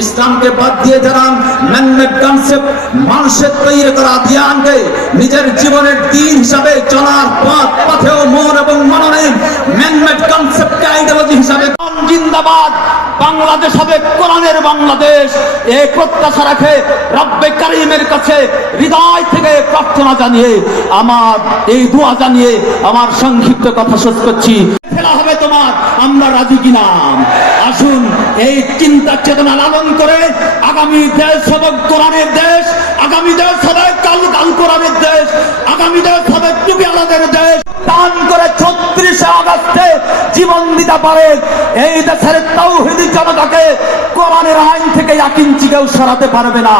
ইসলামকে বাদ দিয়ে যারা ম্যানমেড কনসেপ্ট মানুষের তৈরি করা ধ্যানকে নিজের জীবনের দিন হিসাবে চলার পথেও মন এবং মননে ম্যানমেড কনসেপ্টকে আইডিওলজি হিসাবে জিন্দাবাদ বাংলাদেশ হবে কোরআনের বাংলাদেশ এই প্রত্যাশা রাখে রব্বে কারীমের কাছে হৃদয় থেকে প্রার্থনা জানিয়ে আমার এই দোয়া জানিয়ে আমার সংক্ষিপ্ত কথা শেষ করছি। ফেলা হবে তোমার, আমরা রাজি কিনা? আসুন এই চিন্তা চেতনা লালন করে আগামী দেশ হবে কোরআনের দেশ, আগামী দেশ হবে কাল কোরআনের দেশ, আগামী দেশ হবে টুপিওয়ালাদের দেশ। দান করে 36 আগস্টে জীবন দিতে পারে এই দেশের তাওহীদি জনতাকে কোরআনের আইন থেকে 1 ইঞ্চি কেউ সরাতে পারবে না।